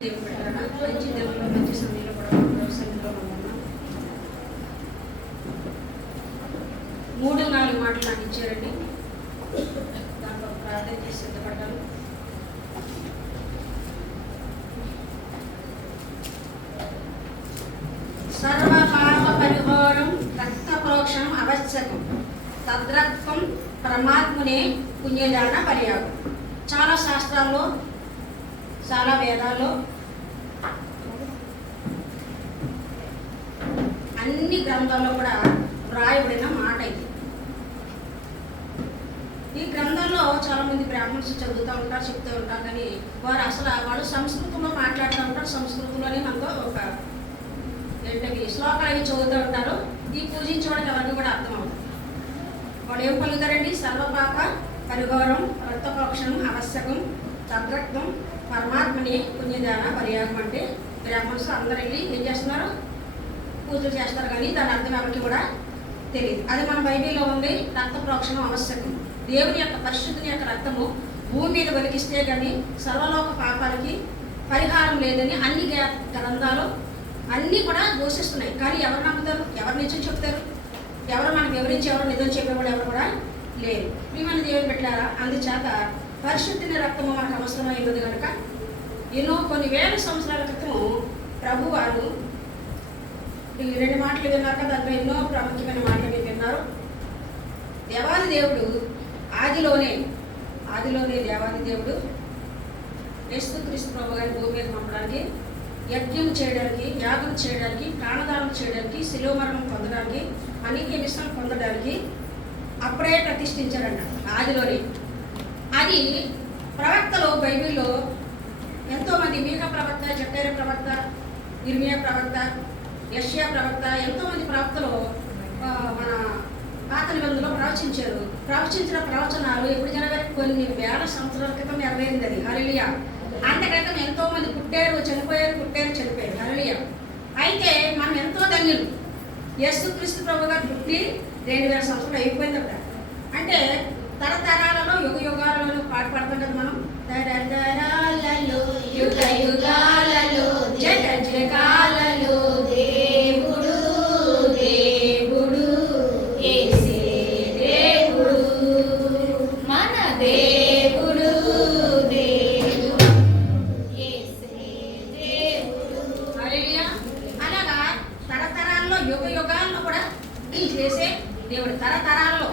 మంచి దేవుళ్ళు మంచి సమయంలో కూడా సన్నిధిలో ఉన్నాం. 3-4 మాటలు నాకు ఇచ్చారండి. దాంట్లో ప్రార్థన చేసి సిద్ధపడ్డాను. సర్వ పాప పరిహారం రక్త ప్రోక్షణం ఆవశ్యకం, తద్రక్తం పరమాత్మనే పుణ్యదాన పర్యాగం. చాలా శాస్త్రాల్లో, చాలా వేదాల్లో, అన్ని గ్రంథాల్లో కూడా వ్రాయబడిన మాట ఇది. ఈ గ్రంథాల్లో చాలా మంది బ్రాహ్మణ్స్ చదువుతూ ఉంటారు, చెప్తూ ఉంటారు. కానీ వాళ్ళు సంస్కృతంలో మాట్లాడుతూ ఉంటారు. సంస్కృతంలోనే మనతో ఒక ఏంటవి శ్లోకాలు అవి చదువుతూ ఉంటారు. ఈ పూజించడానికి ఎవరికి కూడా అర్థమవుతుంది. వాళ్ళు ఏం పలుకుతారండి? సర్వపాప పరిహారం రక్త ప్రోక్షణం ఆవశ్యకం, తద్రక్తం పరమాత్మని పుణ్యదాన పర్యాగం. అంటే బ్రాహ్మణ్స్ అందరూ వెళ్ళి ఏం చేస్తున్నారు? పూజలు చేస్తారు. కానీ దాని అర్థం ఎవరికి కూడా తెలియదు. అది మన బైబిల్లో ఉంది. రక్త ప్రోక్షణం ఆవశ్యకం. దేవుని యొక్క పరిశుద్ధుని యొక్క రక్తము భూమి మీద వెలిగిస్తే కానీ సర్వలోక పాపాలకి పరిహారం లేదని అన్ని గ్రంథాలు అన్నీ కూడా ఘోషిస్తున్నాయి. కానీ ఎవరు నమ్ముతారు? ఎవరు నిజం చెప్తారు? ఎవరు మనకు వివరించి ఎవరు నిజం చెప్పేవాడు ఎవరు కూడా లేరు. మన దేవుని పెట్టారా? అందుచేత పరిశుద్ధిని రక్తము మనకు అవసరమైనది కనుక కొన్ని వేల సంవత్సరాల క్రితము ప్రభు వారు ఈ 2 మాటలు విన్నారు కదా. దాంట్లో ఎన్నో ప్రాముఖ్యమైన మాటలు మీరు విన్నారు. దేవాది దేవుడు ఆదిలోనే దేవాది దేవుడు యేసుక్రీస్తు ప్రభు గారి భూమి మీద పంపడానికి, యజ్ఞం చేయడానికి, యాగం చేయడానికి, ప్రాణదానం చేయడానికి, శిలువ మరణం పొందడానికి, అనేక విషయాలు పొందడానికి అప్పుడే ప్రతిష్ఠించారంట. ఆదిలోనే. అది ప్రవక్తలు బైబిల్లో ఎంతోమంది, మీకా ప్రవక్త, జకర్యా ప్రవక్త, ఇర్మియా ప్రవక్త, యెషయా ప్రవక్త, ఎంతోమంది ప్రవక్తలు మన పాత నిబంధనలో ప్రవచించారు. ప్రవచించిన ప్రవచనాలు ఎప్పుడు నెరవేరు? కొన్ని వేల సంవత్సరాల క్రితం నెరవేరింది అది. హల్లెలూయా. అంతక్రితం ఎంతోమంది పుట్టారు, చనిపోయారు, హల్లెలూయా. అయితే మనం ఎంతో ధన్యులు. యేసుక్రీస్తు ప్రభు గారు పుట్టి 2000 సంవత్సరాలు అయిపోయింది అక్కడ. అంటే తరతరాలలో యుగ యుగాలలో పాట పాడతాం కదా మనం. తరతరాలలో యుగ యుగాలలో జగ జగాలలో దేవుడు దేవుడు యేసే దేవుడు మన దేవుడు దేవుడు యేసే దేవుడు. హల్లెలూయా. అలాగా తరతరాల్లో యుగ యుగాల్లో కూడా చేసే దేవుడు. తరతరాల్లో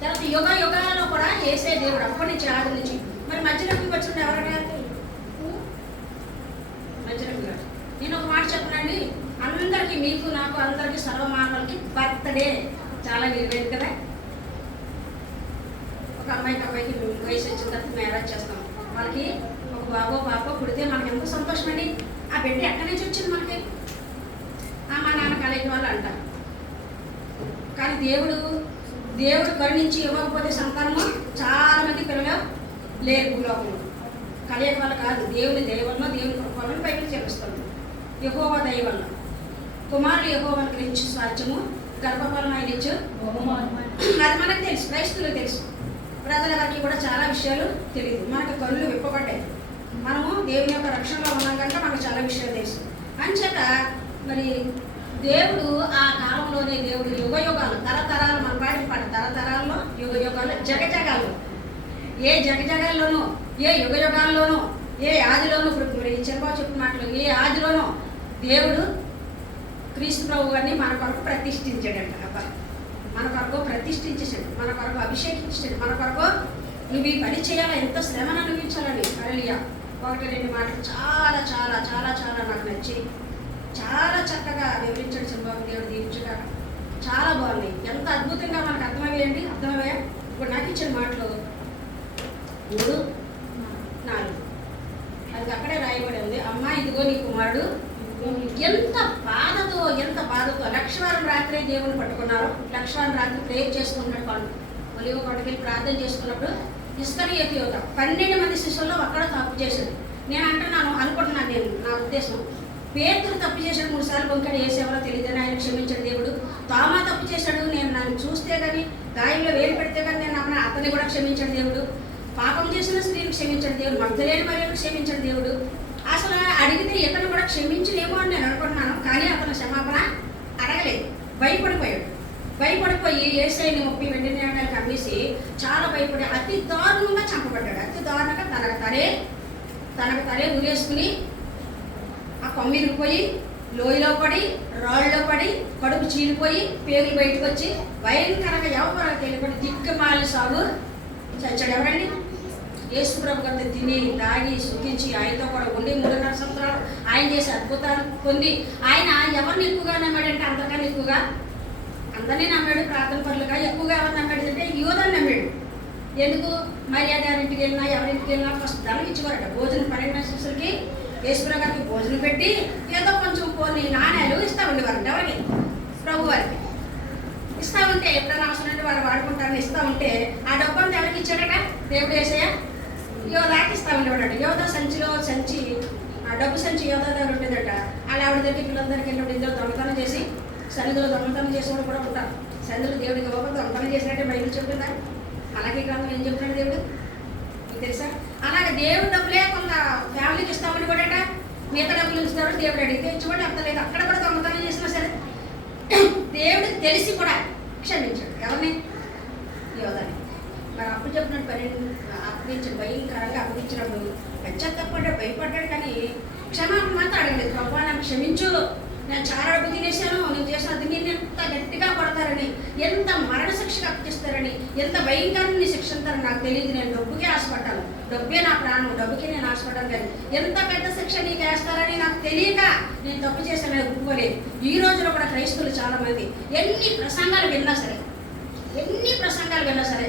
తర్వాత యుగ యుగాలలో కూడా చేసే దేవుడు అప్పటి నుంచి, ఆది నుంచి. మరి మధ్యలోకి వచ్చిన ఎవరైనా మధ్యలోకి గారు నేను ఒక మాట చెప్పనండి. అందరికీ, మీకు నాకు అందరికీ సర్వమానవులకి బర్త్డే చాలా విలువైంది కదా. ఒక అబ్బాయికి వయసు వచ్చిన తర్వాత మ్యారేజ్ చేస్తాం. వాళ్ళకి ఒక బాబో పాపో పుడితే మనకి ఎంతో సంతోషం అండి. ఆ బిడ్డ ఎక్కడి నుంచి వచ్చింది మనకి? మా నాన్న కలిగిన వాళ్ళు అంటారు. కానీ దేవుడు కరుణించి ఇవ్వకపోతే సంతానము చాలా మంది పిల్లలు లేరు భూలోకంలో. కలియక వల్ల కాదు, దేవుని దయ వల్ల, దేవుని కృప వల్ల బైబిల్ చేపిస్తుంది. యెహోవా దయ వల్ల కుమారులు యెహోవాను గ్రహించు సాధ్యము, గర్భఫలం ఆయన ఇచ్చు. అది మనకు తెలుసు, క్రైస్తువులకు తెలుసు. ప్రజల వారికి కూడా చాలా విషయాలు తెలియదు. మనకు కళ్ళు విప్పబడ్డాయి. మనము దేవుని యొక్క రక్షణలో ఉన్నాం కనుక మనకు చాలా విషయాలు తెలుసు. అంచేత మరి దేవుడు ఆ కాలంలోనే దేవుడు యుగ యుగాలు, తరతరాలు, మన పాట తరతరాల్లో యుగ యుగాలు, జగజగాల్లో, ఏ జగజగాల్లోనూ, ఏ యుగ యుగాల్లోనూ, ఏ ఆదిలోనూ, ఇప్పుడు ఈ చంద్రబాబు చెప్పిన మాటలు, ఏ ఆదిలోనూ దేవుడు క్రీస్తు ప్రభు గారిని మన కొరకు ప్రతిష్ఠించాడంట. మన కొరకు ప్రతిష్ఠించేసాడు, మన కొరకు అభిషేకించాడు, మన కొరకు నువ్వు ఈ పని చేయాలా, ఎంత శ్రమను అనుభవించాలని. హల్లెలూయా. 1-2 మాటలు చాలా చాలా చాలా చాలా నాకు నచ్చి చాలా చక్కగా వివరించాడు చంద్రబాబు. దేవుడు దీవించగా చాలా బాగున్నాయి. ఎంత అద్భుతంగా మనకు అర్థమయ్యాయండి. అర్థమయ్యా. ఇప్పుడు నాకు ఇచ్చిన మాటలు 3-4 అది అక్కడే రాయబడి ఉంది. అమ్మా ఇదిగో నీ కుమారుడు. ఎంత బాధతో లక్షవారం రాత్రి దేవుని పట్టుకున్నారు. లక్షవారం రాత్రి ప్రేయర్ చేసుకున్నాడు. వాళ్ళు ఒలివ కొండకెళ్ళి ప్రార్థన చేసుకున్నప్పుడు ఇస్కరియోతు యోధ 12 మంది శిష్యుల్లో ఒక్కడ తప్పు చేశాడు. నేను అనుకుంటున్నాను, నా ఉద్దేశం, పేతురు తప్పు చేశాడు, 3 సార్లు బొంకాడు. ఏసేవరో తెలియదని ఆయన క్షమించాడు దేవుడు. తోమా తప్పు చేశాడు, నేను నన్ను చూస్తే కానీ, గాయంలో వేలు పెడితే కానీ నేను నమ్మను, అతన్ని కూడా క్షమించాడు దేవుడు. పాపం చేసిన స్త్రీని క్షమించాడు దేవుడు. మగ్ధలేని మరియను క్షమించాడు దేవుడు. అసలు అడిగితే ఇతను కూడా క్షమించలేమో అని నేను అనుకుంటున్నాను. కానీ అతను క్షమాపణ అడగలేదు, భయపడిపోయాడు. భయపడిపోయి యేసయ్యని 30 వెండి నాణాలకు అమ్మేసి చాలా భయపడి అతి దారుణంగా చంపబడ్డాడు. అతి దారుణంగా తనకు తనే ఉరేసుకుని ఆ కొమ్మిరిగిపోయి లోయలో పడి రాళ్ళలో పడి కడుపు చీలిపోయి పేగులు బయటకు వచ్చి భయంకరంగా ఎవరు తెలియపడి దిక్కుమాలి సాగు చచ్చాడు. ఎవరండి? యేసు ప్రభు గారితో తిని తాగి సుఖించి ఆయనతో కూడా ఉండి 3.5 సంవత్సరాలు ఆయన చేసి అద్భుతాలు పొంది ఆయన ఎవరిని ఎక్కువగా నమ్మాడంటే అంతకన్నా ఎక్కువగా అందరినీ నమ్మాడు. ప్రార్థన పనులుగా ఎక్కువగా ఎవరు నమ్మాడు అంటే యూదని నమ్మాడు. ఎందుకు? మర్యాద ఎవరింటికి వెళ్ళినా ఎవరింటికి వెళ్ళినా ఫస్ట్ ధనం ఇచ్చేవారట. భోజనం 12 శిష్యులకి యేసుప్రభు గారికి భోజనం పెట్టి ఏదో కొంచెం కొన్ని నాణ్యాలు ఇస్తూ ఉండేవారంట. ఎవరికి? ప్రభు వారికి ఇస్తూ ఉంటే ఎప్పుడైనా అవసరం వాళ్ళు వాడుకుంటారని ఇస్తూ ఉంటే ఆ డబ్బంతా ఎవరికి ఇచ్చాడట? దేవుడు యేసయ్య యోధాకి ఇస్తూ ఉండేవాడు. యోధా సంచి ఆ డబ్బు సంచి యోధా దగ్గర ఉండేదట. అలా ఆవిడ దగ్గర పిల్లలందరికీ వెళ్ళినప్పుడు ఇందులో దొంగతనం చేసి సన్నిధిలో దొంగతనం చేసేవాడు కూడా ఉంటారు. సన్నిధిలో దేవుడికి ఇవ్వకపోతే దొంగతనం చేసినట్టే బయటకు చెప్తుందా? అలాగే గ్రంథం ఏం చెప్తున్నాడు దేవుడు మీకు తెలుసా? అలాగే దేవుడు డబ్బులే కొంత ఫ్యామిలీకి ఇస్తామని కూడా మిగతా డబ్బులు ఇస్తాడు. దేవుడు అడిగితే ఇచ్చిపోతే అర్థం లేదు. అక్కడ కూడా దొంగతనం చేసినా సరే దేవుడు తెలిసి కూడా క్షమించాడు. ఎవరిని? యోధాని. మరి అప్పుడు చెప్పినట్టు అప్పగించాడు, భయంకరంగా అప్పగించినప్పుడు పశ్చాత్తపడ్డాడు, భయపడ్డాడు. కానీ క్షమాపణ మాత్రం అడగలేదు. ప్రభు నాకు క్షమించు, నేను చాలా డబ్బు తినేశాను, నేను చేసిన దీన్ని ఎంత గట్టిగా కొడతారని, ఎంత మరణ శిక్షగా అప్పగిస్తారని, ఎంత భయంకరమైన శిక్ష అంటారని నాకు తెలియదు. నేను డబ్బుకే ఆశపడ్డాను, డబ్బే నా ప్రాణం, డబ్బుకే నేను ఆశపడ్డాను. కానీ ఎంత పెద్ద శిక్ష నీకు వేస్తారని నాకు తెలియక నేను తప్పు చేశాను ఒప్పుకోలేదు. ఈ రోజులో కూడా క్రైస్తవులు చాలా మంది ఎన్ని ప్రసంగాలు విన్నా సరే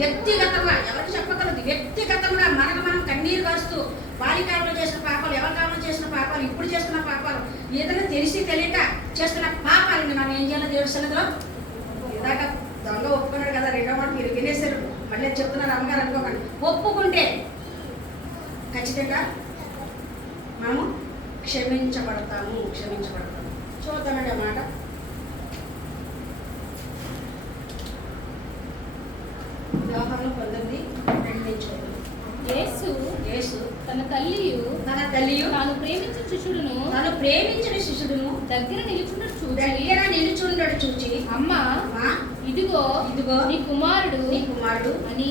వ్యక్తిగతంగా ఎవరికి చెప్పగలదు, వ్యక్తిగతంగా మనం కన్నీరు కారుస్తూ బాలికాలంలో చేసిన పాపాలు, ఎవరి కాలంలో చేసిన పాపాలు, ఇప్పుడు చేస్తున్న పాపాలు, ఏదైనా తెలిసి తెలియక చేస్తున్న పాపాలని మనం ఏం చేయాలో దేవుడి సన్నిధిలో ఇందాక దొంగ ఒప్పుకున్నాడు కదా, రెండో మాట మీరు వినేశారు, మళ్ళీ చెప్తున్నారు అమ్మగారు అనుకోకండి. ఒప్పుకుంటే ఖచ్చితంగా మనము క్షమించబడతాము. చూద్దామండి ఆ మాట. యోహాను 19:2 యేసు తన తల్లియు తాను ప్రేమించిన శిష్యుడును దగ్గర నిలుచుండడు చూచి అమ్మా ఇదిగో నీ కుమారుడు అని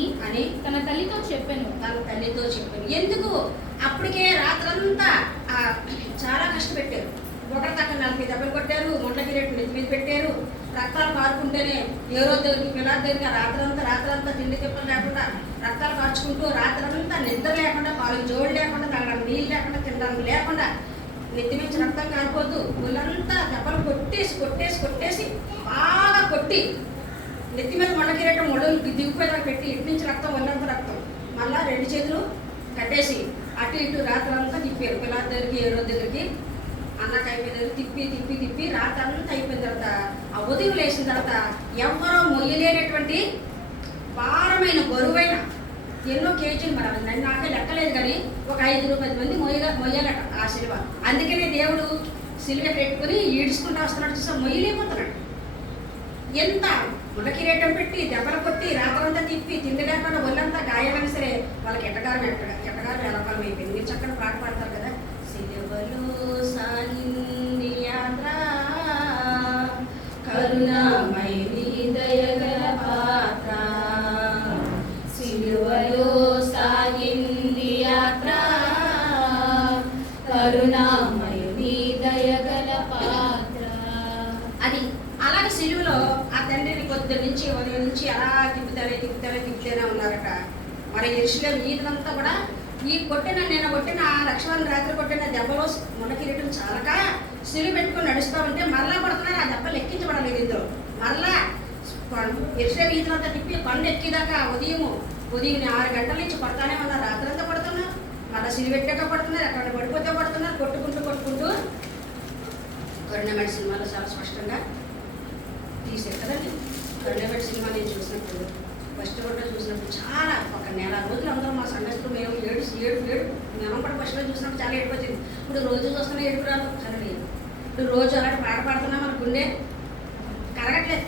తన తల్లితో చెప్పాను. ఎందుకు? అప్పటికే రాత్రంతా చాలా కష్టపెట్టారు. ఒకరి తక్కువ 40 దెబ్బలు కొట్టారు, మొండ్ల కిరీటం నెత్తి మీద పెట్టారు, రక్తాలు కారుకుంటేనే ఏరో దగ్గరికి పిల్లల దగ్గర రాత్రంతా తిండి తిప్పలు లేకుండా రక్తాలు కార్చుకుంటూ రాత్రంతా నిద్ర లేకుండా, పాలకు జోడు లేకుండా, తాగడానికి నీళ్ళు లేకుండా, తినడానికి లేకుండా నెత్తి మించి రక్తం కారిపోద్దు. ఒళ్ళంతా దెబ్బలు కొట్టేసి బాగా కొట్టి నెత్తి మీద మొండ్ల కిరీటం మొడలు దిగిపోయేలా పెట్టి ఇటు నుంచి రక్తం, ఒళ్ళంతా రక్తం, మళ్ళా 2 చేతులు కట్టేసి అటు ఇటు రాత్రంతా తిప్పారు. పిల్లల దగ్గరికి ఏరో దగ్గరికి అన్నకు అయిపోయిన తిప్పి రాత్రి అంతా అయిపోయిన తర్వాత ఆ ఉదయం లేచిన తర్వాత ఎవరో మొయ్యలేనటువంటి భారమైన బరువైన ఎన్నో కేజీలు, మరి నాకే లెక్కలేదు కానీ ఒక 5-10 మంది మొయ్యాలట ఆ సిలువ. అందుకనే దేవుడు సిలువ పెట్టుకుని ఈడ్చుకుంటూ వస్తున్నాడు. చూసా మొయ్యలేకపోతున్నాడు. ఎంత ముళ్ళ కిరీటం పెట్టి దెబ్బలు కొట్టి రాత్రంతా తిప్పి తిండి లేకుండా ఒళ్ళంతా గాయాలైనా సరే వాళ్ళకి ఎట్టగారం ఎలకాలం అయిపోయింది. మీరు చక్కగా పాట పాడతారు కదా, సిలువలో సాగింది యాత్ర కరుణామయుని దయగల పాత్ర, సిలువలో సాగింది యాత్ర కరుణామయుని దయగల పాత్ర. అది అలాగే సిలువలో ఆ తండ్రిని కొద్ది నుంచి ఉదయం నుంచి అలా తిప్పుతారే ఉన్నారట. మరి యెరూషలేము ఈదంతా కూడా ఈ నిన్న కొట్టిన లక్ష్మణ్ రాత్రి కొట్టిన దెబ్బలో మొండ కిరీటం చాలక సిలువ పెట్టుకుని నడుస్తూ ఉంటే మరలా పడుతున్నారు. ఆ దెబ్బలు ఎక్కించబడలేదు ఇందులో. మరలా యెరూషలేము ఈదంతా తిప్పి కొండ ఎక్కిదాకా ఉదయం 6 గంటల నుంచి పడతానే ఉన్నారు. రాత్రంతా పడుతున్నారు, మళ్ళీ సిలువ పెట్టాక పడుతున్నారు, ఎక్కడ పడిపోతే పడుతున్నారు, కొట్టుకుంటూ కరుణామయుడు సినిమాలో చాలా స్పష్టంగా తీశారు కదండి. కరుణామయుడు సినిమా నేను చూసినప్పుడు ఫస్ట్ చూసినప్పుడు చాలా ఒక నెల రోజులు అందరూ మా సండస్లో మేము ఏడు మేము కూడా ఫస్ట్లో చూసినప్పుడు చాలా ఏడుపు వచ్చింది. ఇప్పుడు రోజు చూస్తున్నా ఏడుపు రాదు సరే. ఇప్పుడు రోజు అలాంటి పాట పాడుతున్నా మన గుండె కరగట్లేదు.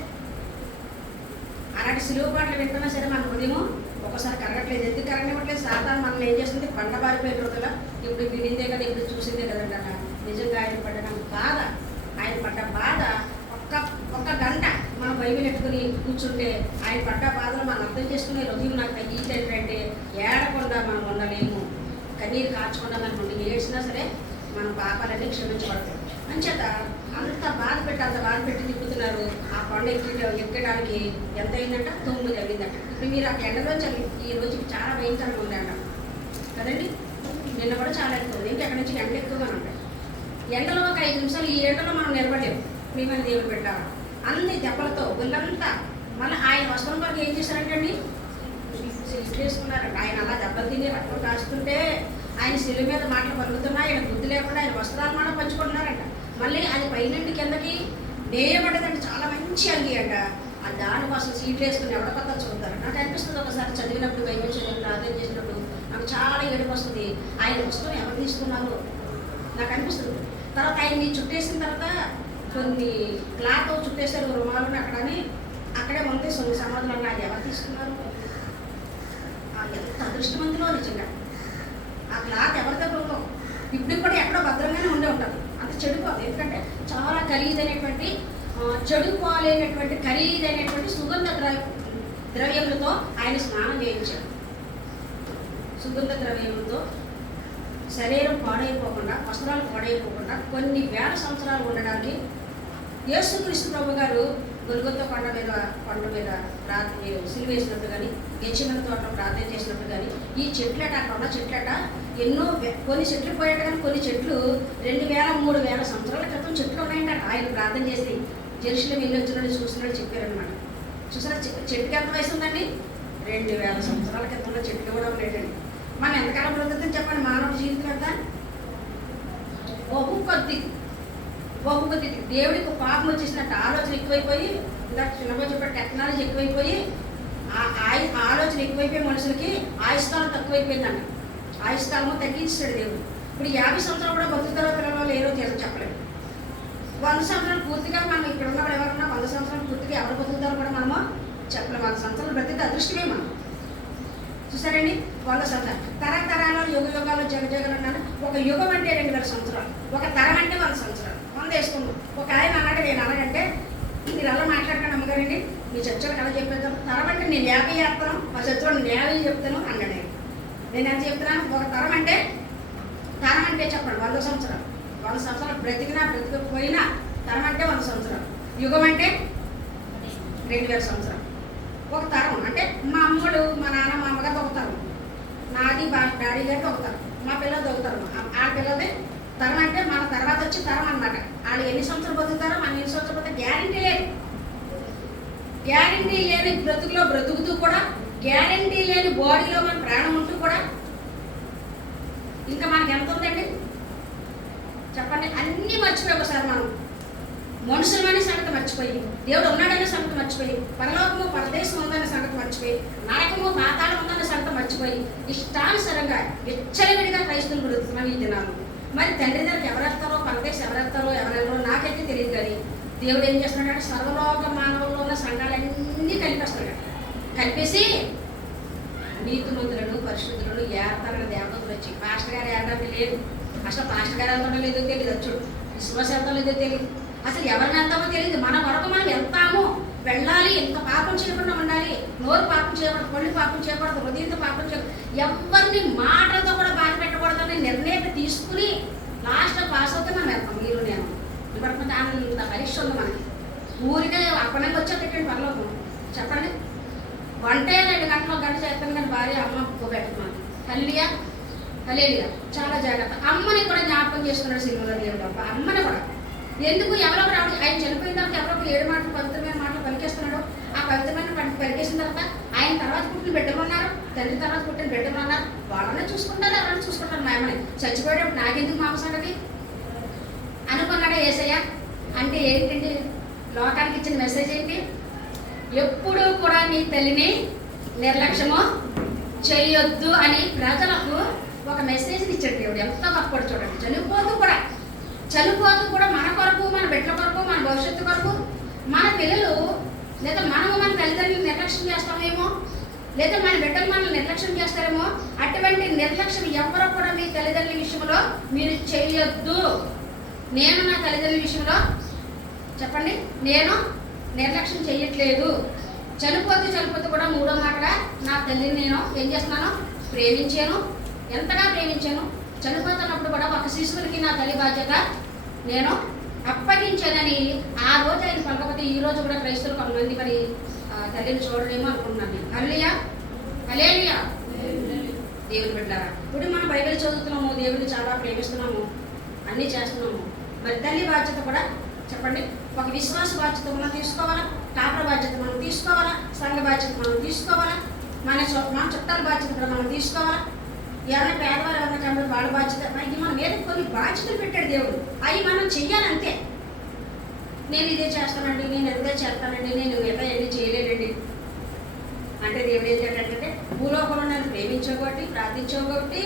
అలాంటి సిలువ పాటలు వింటున్నా సరే మన ఉదయం ఒక్కోసారి కరగట్లేదు. ఎందుకు కరగనివ్వట్లేదు? సాధారణ మనం ఏం చేస్తుంది, పంట బారిపోయిన రోజుల ఇప్పుడు వినిందే కదా, ఇప్పుడు చూసిందే కదంట. నిజంగా ఆయన పడ్డ బాధ, ఆయన పడ్డ బాధ ఒక్క గంట మనం బైబిల్ ఎట్టుకుని కూర్చుంటే ఆయన పడ్డ బాధలు మనం అర్థం చేసుకునే రోజు నాకు ఈత ఏంటంటే ఏడకుండా మనం ఉండలేము, కన్నీరు కార్చకుండా మనం ఉండి ఏడ్చినా సరే మన పాపాలన్నీ క్షమించబడతాయి. అంచేత అంత బాధ పెట్టి తిప్పుతున్నారు. ఆ కొండ ఎక్కడానికి ఎంత అయిందంట? 9 అయిందంట. ఇప్పుడు మీరు ఆ ఎండలో చలి ఈ రోజుకి చాలా భయంకరంగా ఉందంట కదండి. నిన్న కూడా చాలా ఎక్కువ, ఇంకెక్కడి నుంచి ఎండ ఎక్కువగా ఉంటాయి. ఎండలో ఒక 5 నిమిషాలు ఈ ఎండలో మనం నిలబడలేము. మేమని దేవుడు పెట్టాలి అన్ని దెబ్బలతో ఒళ్ళంతా. మళ్ళీ ఆయన వస్త్రం వరకు ఏం చేశారంటండి? చేసుకున్నారంట. ఆయన అలా దెబ్బలు తిని రక్తం కాస్తుంటే ఆయన శిల మీద మాటలు పలుకుతున్నా, ఆయన బుద్ధి లేకుండా ఆయన వస్త్రాలు మాట పంచుకుంటున్నారంట. మళ్ళీ అది పైనుండి కిందకి నేయబడ్డదంటే చాలా మంచి అంగి అంట. ఆ దానికోసం సీట్లు వేసుకుని ఎవడ కొత్త చూస్తారు. నాకు అనిపిస్తుంది ఒకసారి చదివినప్పుడు, బైబిల్ చదివినప్పుడు, ప్రార్థన చేసినప్పుడు నాకు చాలా ఏడుపు వస్తుంది. ఆయన వస్తువుని ఎవరు తీసుకున్నారు నాకు అనిపిస్తుంది. తర్వాత ఆయన్ని చుట్టేసిన తర్వాత కొన్ని క్లాత్ చుట్టేశారు, రుమాలని అక్కడని అక్కడే ఉంది సమాధులు అన్న. అది ఎవరు తీసుకున్నారు? ఎంత అదృష్టవంతులో నిజంగా. ఆ క్లాత్ ఎవరి దగ్గర ఉందో ఇప్పుడు కూడా ఎక్కడో భద్రంగానే ఉండే ఉంటుంది. అంత చెడిపోదు. ఎందుకంటే చాలా ఖరీదైనటువంటి చెడుకోలేనటువంటి ఖరీదైనటువంటి సుగంధ ద్రవ్యములతో ఆయన స్నానం చేయించారు. సుగంధ ద్రవ్యములతో శరీరం పాడైపోకుండా, వస్త్రాలు పాడైపోకుండా కొన్ని వేల సంవత్సరాలు ఉండడానికి యేసుక్రీస్తు ప్రభు గారు గొల్గొతా కొండ మీద రాత్రి సిలువేసినప్పుడు కానీ, గెచ్చిమల తోటలో ప్రార్థన చేసినప్పుడు కానీ, ఈ చెట్లట అక్కడ ఉన్న చెట్లట ఎన్నో కొన్ని చెట్లు పోయాట. కానీ కొన్ని చెట్లు 2000-3000 సంవత్సరాల క్రితం చెట్లు ఉన్నాయంట. ఆయన ప్రార్థన చేసి జెరూసలేం వెళ్ళి వచ్చినట్టు చూసినట్టు చెప్పారనమాట. చూసారా చెట్టుకి ఎంత వయసు ఉందండి? 2000 సంవత్సరాల క్రితం ఉన్న చెట్లు కూడా ఉండేటండి. మనం ఎంతకాలం బ్రతుకుతుందని చెప్పండి? మానవ జీవితం అంతా బహు కొద్ది దేవుడికి పాపం వచ్చేసినట్టు ఆలోచన ఎక్కువైపోయి, ఇంకా చిన్నగా చెప్పే టెక్నాలజీ ఎక్కువైపోయి, ఆలోచన ఎక్కువైపోయి మనుషులకి ఆయుష్కాలం తక్కువైపోయిందంట. ఆయుష్కాలము తగ్గించాడు దేవుడు. ఇప్పుడు 50 సంవత్సరాలు కూడా బతుకుతారో పిల్లలు లేరో చెప్పలేము. 100 సంవత్సరాలు పూర్తిగా మనం ఇక్కడ ఉన్న ఎవరన్నా 100 సంవత్సరాలు పూర్తిగా ఎవరు బతుకుతారో కూడా మనము చెప్పలేము. 100 సంవత్సరాలు బ్రతికితే అదృష్టమే మనం. చూసారండి, 100 సంవత్సరాలు తరతరాలు యుగాలు జగజగలు అన్నాను. ఒక యుగం అంటే 2000 సంవత్సరాలు, ఒక తరం అంటే 100 సంవత్సరాలు. 100 వేసుకున్నాం. ఒక ఆయన అన్నాడు, నేను అలాగంటే మీరు అలా మాట్లాడకండి అమ్మగారండి, మీ చర్చలకు అలా చెప్పేద్దాం. తరం అంటే నేను 50 చెప్తాను, మా చర్చలో నేను 50 చెప్తాను అన్నాడు. నేను ఎంత చెప్తున్నాను? ఒక తరం అంటే చెప్పండి 100 సంవత్సరాలు. 100 సంవత్సరాలు బ్రతికపోయినా తరం అంటే 100 సంవత్సరాలు. యుగం అంటే 2000 సంవత్సరాలు. ఒక తరం అంటే మా అమ్మడు, మా నాన్న, మా అమ్మగారు తగ్గుతారు, నాది డాడీ గారు తగ్గుతారు, మా పిల్లలు తగ్గుతారు. ఆ పిల్లలది తరం అంటే మన తర్వాత వచ్చి తరం అన్నమాట. వాళ్ళు ఎన్ని సంవత్సరాలు బతుకుతారో మనం ఎన్ని సంవత్సరాలు బతుకు గ్యారంటీ లేదు. గ్యారంటీ లేని బ్రతుకులో బ్రతుకుతూ కూడా, గ్యారంటీ లేని బాడీలో మన ప్రాణం ఉంటూ కూడా ఇంకా మనకి ఎంత ఉందండి చెప్పండి? అన్నీ మర్చిపోయి ఒకసారి మనం మనుషులమనే సంగతి మర్చిపోయి, దేవుడు ఉన్నాడనే సంగతి మర్చిపోయి, పరలోకము పరదేశం ఉందనే సంగతి మర్చిపోయి, నరకము పాతాళం ఉందనే సంగతి మర్చిపోయి, ఇష్టానుసారంగా విచ్చలవిడిగా క్రైస్తవులు బ్రతుకుతున్నాం ఈ దినాలు. మరి తండ్రి దగ్గరికి ఎవరెత్తారో, పరదేశం ఎవరెత్తారో ఎవరెవరో నాకైతే తెలియదు. కానీ దేవుడు ఏం చేస్తున్నాడు? సర్వలోక మానవుల్లో ఉన్న సంఘాలన్నీ కలిపేస్తున్నాడు. కలిపేసి నీతిమంతులను, పరిశుద్ధులను ఏర్తారని దేవతలు వచ్చి, పాస్టర్ గారు ఏడడానికి లేదు. అసలు పాస్టర్ గారు వెళ్తాడో లేదో తెలియదు, వచ్చుడు విశ్వాసం వెళ్తాడో లేదో తెలియదు, అసలు ఎవరిని వెళ్తామో తెలియదు. మన వరకు మనం వెళ్తాము, వెళ్ళాలి. ఎంత పాపం చేయకుండా ఉండాలి. నోరు పాపం చేయకూడదు, పళ్ళు పాపం చేయకూడదు, హృదయంతో పాపం చేయకూడదు, ఎవరిని మాటలతో కూడా బాధ పెట్టకూడదని నిర్ణయం తీసుకుని లాస్ట్లో పాస్ అవుతే మనం వెళ్తాం. మీరు నేను ఇప్పటికంటే అంత పరీక్ష ఉంది మనకి. ఊరికే అప్పటికి వచ్చేటటువంటి పరలోకం చెప్పండి. 1-2 గంటలు గంట చేస్తాను కానీ భార్య అమ్మ పెట్టమని హల్లెలూయా చాలా జాగ్రత్త. అమ్మని కూడా జ్ఞాపకం చేసుకున్నాడు సినిమాలో దేవుడు. అమ్మని కూడా ఎందుకు ఎవరొకరు ఆయన చనిపోయిన తర్వాత ఎవరొకరు 7 మాటలు పవిత్రమైన మాటలు పలికేస్తున్నాడు. ఆ పవిత్రమైన పలికేసిన తర్వాత ఆయన తర్వాత పుట్టిన బిడ్డలు ఉన్నారు, తండ్రి తర్వాత పుట్టిన బిడ్డలు ఉన్నారు. వాళ్ళనే చూసుకుంటారు, ఎవరైనా చూసుకుంటారు. మా అమ్మని చచ్చిపోయేటప్పుడు నాకెందుకు మామ సంగతి అనుకున్నాడా యేసయ్య? అంటే ఏంటంటే లోకానికి ఇచ్చిన మెసేజ్ ఏంటి? ఎప్పుడూ కూడా నీ తల్లిని నిర్లక్ష్యము చేయొద్దు అని ప్రజలకు ఒక మెసేజ్ని ఇచ్చాడు దేవుడు. ఎంత గొప్పడు చూడండి. చనిపోతూ కూడా మన కొరకు, మన బిడ్డల కొరకు, మన భవిష్యత్తు కొరకు, మన పిల్లలు లేదా మనము మన తల్లిదండ్రులు నిర్లక్ష్యం చేస్తామేమో, లేదా మన బిడ్డలు మనల్ని నిర్లక్ష్యం చేస్తారేమో. అటువంటి నిర్లక్ష్యం ఎవరో కూడా మీ తల్లిదండ్రుల విషయంలో మీరు చేయొద్దు. నేను నా తల్లిదండ్రుల విషయంలో చెప్పండి, నేను నిర్లక్ష్యం చేయట్లేదు. చనిపోతే కూడా మూడో మాటగా నా తల్లిని నేను ఏం చేస్తున్నాను, ప్రేమించాను. ఎంతగా ప్రేమించాను. చనిపోతున్నప్పుడు కూడా ఒక శిశువునికి నా తల్లి బాధ్యత నేను అప్పగించానని ఆ రోజు ఆయన పలకపోతే ఈ రోజు కూడా క్రైస్తవులు కొంతమంది మరి తల్లిని చూడలేమో అనుకుంటున్నాను నేను. హల్లెలూయా, హల్లెలూయా. దేవుని బిడ్డలారా, ఇప్పుడు మనం బైబిల్ చదువుతున్నాము, దేవుడిని చాలా ప్రేమిస్తున్నాము, అన్నీ చేస్తున్నాము. మరి తల్లి బాధ్యత కూడా చెప్పండి, ఒక విశ్వాస బాధ్యత మనం తీసుకోవాలా, కాపర బాధ్యత మనం తీసుకోవాలా, సంఘ బాధ్యత మనం తీసుకోవాలా, మన చుట్టాల బాధ్యత కూడా మనం తీసుకోవాలా. ఎవరైనా పేదవారు ఎవరైనా కాబట్టి వాళ్ళ బాధ్యత, మనకి మన మీద కొన్ని బాధ్యతలు పెట్టాడు దేవుడు, అవి మనం చెయ్యాలంతే. నేను ఇదే చేస్తానండి, నేను ఇదే చేస్తానండి, నేను మిగతా ఏది చేయలేనండి అంటే దేవుడు ఏం చేయాలంటే, భూలోకంలో నేను ప్రేమించావు కాబట్టి, ప్రార్థించావు కాబట్టి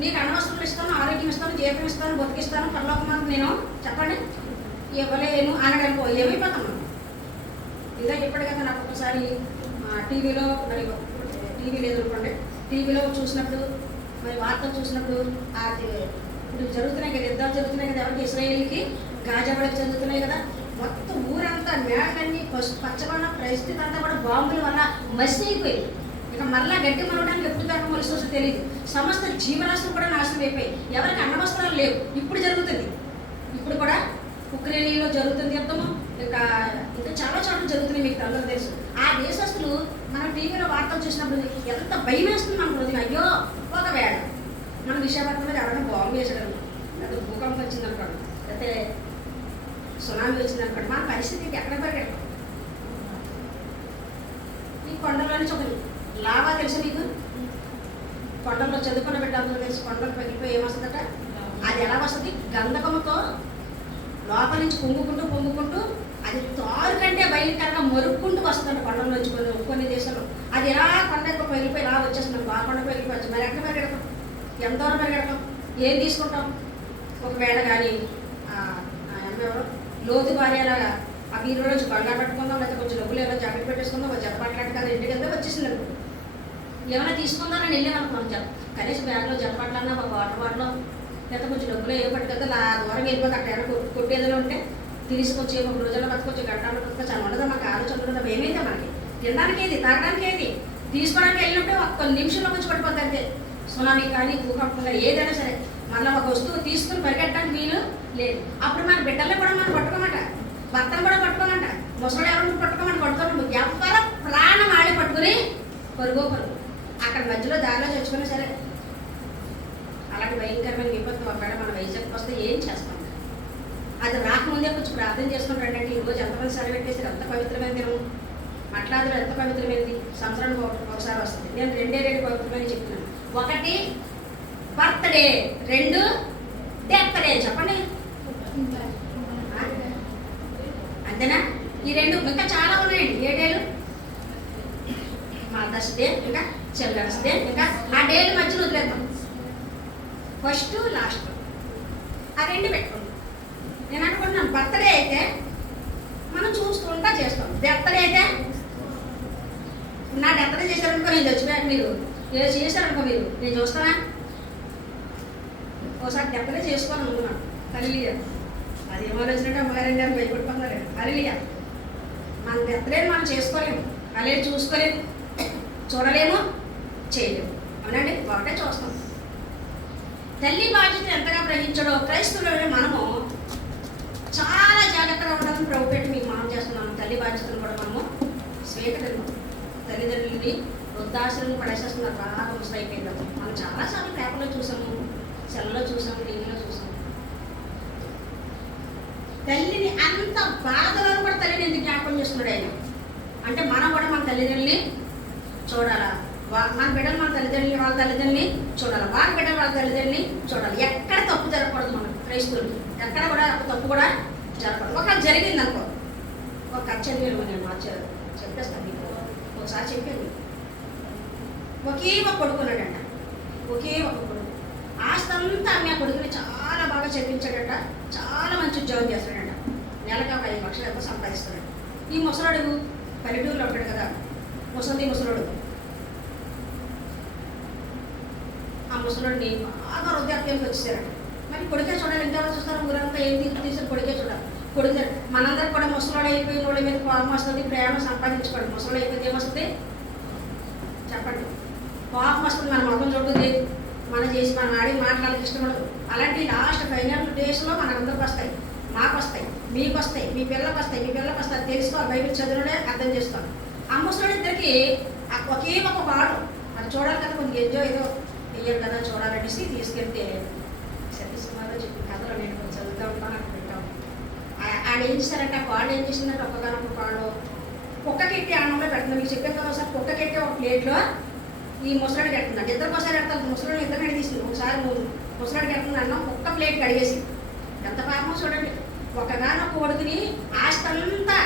నీకు అనవసరం ఇస్తాను, ఆరోగ్యం ఇస్తాను, జీవితం ఇస్తాను, బతికిస్తాను, పరలోకం నేను చెప్పండి ఇవ్వలేను అనడానికి ఏమైపోతాను. ఇంకా చెప్పాడు కదా, నాకు ఒకసారి టీవీలో మరి టీవీ లేదనుకోండి, టీవీలో చూసినప్పుడు మరి వార్తలు చూసినప్పుడు ఇప్పుడు జరుగుతున్నాయి కదా, యుద్ధాలు జరుగుతున్నాయి కదా, ఎవరికి ఇశ్రాయేల్కి గాజాబడికి జరుగుతున్నాయి కదా, మొత్తం ఊరంతా మేకలన్నీ పచ్చబడిన పరిస్థితి అంతా కూడా బాంబుల వల్ల మసి అయిపోయింది. ఇక మరలా గట్టి మరవడానికి ఎప్పుడు దాకా మొలిసి వస్తుందో తెలియదు. సమస్త జీవరాశులు కూడా నాశనం అయిపోయి ఎవరికి అన్నవస్త్రాలు లేవు. ఇప్పుడు జరుగుతుంది, ఇప్పుడు కూడా ఉక్రెయిన్లో జరుగుతుంది యుద్ధము, ఇంకా చాలా చోట్ల జరుగుతున్నాయి, మీకు అందరూ తెలుసు. ఆ దేశస్తులు మనం టీవీలో వార్తలు చూసినప్పుడు ఎంత భయం వేస్తుంది మనకు రోజున. అయ్యో ఒకవేళ మన విశాఖపట్నంలో ఎవరైనా బాంబు వేసాడు, లేదా భూకంపం వచ్చిందనుకోండి, లేకపోతే సునామీ వచ్చిందనుకోండి, మన పరిస్థితి ఎక్కడ పరిగెడతాం. ఈ కొండల నుంచి ఒక లావా తెలుసు మీకు, కొండల్లో చదువుకున్న బిడ్డ అందరూ తెలుసు, కొండలు పగిలిపోయి ఏమొస్తుందట, అది ఎలా వస్తుంది, గంధకముతో లోపల నుంచి పొంగుకుంటూ అది తారు కంటే భయంకరంగా మరుక్కుంటూ వస్తుంది కొండల నుంచి. కొన్ని దేశాల్లో అది ఎలా కొండ పగిలిపోయి ఇలా వచ్చేస్తున్నాం, ఆ కొండ పగిలిపోవచ్చు. మరి ఎక్కడ పరిగెడతాం, ఎంత దూరం పరిగెడతాం, ఏం తీసుకుంటాం. ఒకవేళ కానీ ఎవరు లోతు భార్యలాగా ఆ బీరులో నుంచి బంగారు పట్టుకుందాం, లేకపోతే కొంచెం డబ్బులు ఏమైనా జాకెట్ పెట్టేసుకుందాం, జత పట్లాంటి కదా ఇంటికి వెళ్తే వచ్చేసింది అనుకో, ఏమైనా తీసుకుందామని వెళ్ళామనుకున్నాం, కనీసం బ్యాగ్లో జత పట్లన్నా ఒక వాటర్ బాటిల్ లేదా కొంచెం డబ్బులు ఏమో పట్టుకెళ్తే దూరం వెళ్ళిపోతే అక్కడ ఏమైనా కొట్టేదిలో ఉంటే తీసుకొచ్చి ఒక రోజుల్లో బతుకొచ్చి గంటలు బతుకొచ్చి అని ఉండదు. మాకు ఆలోచన ఉండదు, ఏమైందా మనకి తినడానికి ఏది, తాగడానికి ఏది, తీసుకోవడానికి వెళ్ళినప్పుడు ఒక కొన్ని నిమిషంలో వచ్చి పడిపోతుంది అంతే. సునామీ కానీ భూకంపం కానీ ఏదైనా సరే మళ్ళీ ఒక వస్తువు తీసుకుని పరిగెట్టడానికి వీలు లేదు. అప్పుడు మన బిడ్డల్ని కూడా మనం పట్టుకోమంట, భర్తను కూడా పట్టుకోమంట, ముసలి ఎవరు పట్టుకోమంట, పట్టుకోమంట, ఎవరు ప్రాణం ఆడి పట్టుకుని పరుగు అక్కడ మధ్యలో దారిలో చచ్చుకున్నా సరే. అలాంటి భయంకరమైన విపత్తు ఒకవేళ మన వైజాగ్కి వస్తే ఏం చేస్తాం. అది రాకముందే కొంచెం ప్రార్థన చేసుకుంటాడంటే ఈరోజు ఎంతమంది సరి పెట్టేసారు, ఎంత పవిత్రమైన దినము, అట్లాదులు ఎంత పవిత్రమైనది, సంవత్సరానికి ఒకసారి వస్తుంది. నేను రెండు పవిత్రమైన చెప్తున్నాను. ఒకటి బర్త్డే, రెండు డెత్ డే. చెప్పండి అంతేనా? ఈ రెండు ఇంకా చాలా ఉన్నాయండి. ఏ డేలు, మదర్స్ డే, ఇంకా చిల్డ్రన్స్ డే, ఇంకా ఆ డేలు మధ్యలో వదిలేద్దాం. ఫస్ట్ లాస్ట్ ఆ రెండు పెట్టుకుంటాం. నేను అనుకుంటున్నాను బర్త్డే అయితే మనం చూసుకుంటా చేస్తాం, డెత్ డే అయితే నా డెత్ డే చేశారనుకో నేను చచ్చిపోయాక మీరు ఏదో చేశారనుకో మీరు నేను చూస్తానా? ఒకసారి డెత్ డే చేసుకోవాలని అనుకున్నాను. హల్లెలూయా. అది ఏమో వచ్చినట్టు అమ్మగారండి అని భయపడిపోతున్నారు. హల్లెలూయా. మన డెత్ డే మనం చేసుకోలేము, అలాగే చూసుకోలేము, చూడలేము, చేయలేము. అవునండి, ఒకటే చూస్తాం. తల్లి బాధ్యత ఎంతగా గ్రహించడో క్రైస్తవులు మనము చాలా జాగ్రత్తగా ఉండాలని ప్రభు పెట్టి మీకు మనం చేస్తున్నాము. తల్లి బాధ్యతను కూడా మనము స్వీకరించాము. తల్లిదండ్రులని వృద్ధాశ్రమం పడేసేస్తున్నారు, బాగా ముసలైపోయింది. మనం చాలాసార్లు పేపర్లో చూసాము, సెల్లో చూసాము, టీవీలో చూసాము. తల్లిని అంత బాధలో కూడా తల్లిని ఎందుకు జ్ఞాపకం చేస్తున్నాడు ఆయన అంటే, మనం కూడా మన తల్లిదండ్రులని చూడాలా, మన బిడ్డలు మన తల్లిదండ్రులు వాళ్ళ తల్లిదండ్రులని చూడాలి, వాళ్ళ బిడ్డలు వాళ్ళ తల్లిదండ్రులని చూడాలి. ఎక్కడ తప్పు జరగకూడదు. మనం క్రైస్తవులు ఎక్కడ కూడా తప్పు కూడా జరగకూడదు. ఒకవేళ జరిగింది అనుకో, ఒక కథ చదివాను నేను, చెప్పేస్తాను మీకు. ఒకసారి చెప్పాను, ఒకే ఒక కొడుకున్నాడంట, ఒకే ఒక కొడుకు. ఆస్తి అంతా ఆ కొడుకుని చాలా బాగా చదివించాడట, చాలా మంచి ఉద్యోగం చేస్తాడట, నెలకు ఒక 5 లక్షలు ఎంతో సంపాదిస్తాడు. ఈ ముసలాడు పల్లెటూరులో ఉంటాడు కదా, ముసలోడు. ఆ ముసలోడిని బాగా వృద్ధాప్యానికి వచ్చేసారట. మరి కొడుకే చూడాలి, ఇంకెవరు చూస్తారు? ఊరంతా ఏం తీసుకుని కొడుకే చూడాలి. కొడుకు మనందరికి కూడా ముసలోడు అయిపోయిన వాళ్ళ మీద కోపం వస్తుంది, ప్రేమ సంపాదించుకోండి. ముసలోడు అయిపోతే ఏమొస్తుంది చెప్పండి? కోపం వస్తుంది, మన మొత్తం చూడదు, మనం చేసి మనం ఆడి మాట్లాడాలి ఇష్టం ఉండదు. అలాంటి లాస్ట్ ఫైనల్ డేస్లో మనందరికి వస్తాయి, మాకు వస్తాయి, మీకు వస్తాయి, మీ పిల్లలకు వస్తాయి, మీ పిల్లలకు వస్తాయి. తెలుసుకోవాలి, బైబిల్ చదువునే అర్థం చేసుకోవాలి. ఆ ముసలోడి ఇద్దరికి ఒకే ఒక పాడు అది చూడాలి కదా, కొంచెం ఎంజాయ్ ఏదో వెయ్యాలి కదా చూడాలనేసి తీసుకెళ్తే సతీశ్వరరావు చెప్పిన కథలో నేను కొంచెం చదువుతూ ఉంటాను, అక్కడ పెట్టాను. ఆడ ఏం చేశారంటే ఆ పాడు ఏం చేసిందంటే ఒక్కగానొక్క పాడు కుక్కకెట్టి అన్నంలో పెడుతుంది. మీకు చెప్పాను కదా ఒకసారి, కుక్కకెట్టి ఒక ప్లేట్లో ఈ ముసలాడికి పెడుతుందండి. ఇద్దరికి ఒకసారి పెడతాను, ముసలాడు ఇద్దరిని అడిగేసింది. ఒకసారి ముసలాడికి పెడుతుంది అన్నం ఒక్క ప్లేట్కి అడిగేసి. ఎంత పాపమో చూడండి. ఒకగానొక్క కొడుకుని ఆస్తి అంతా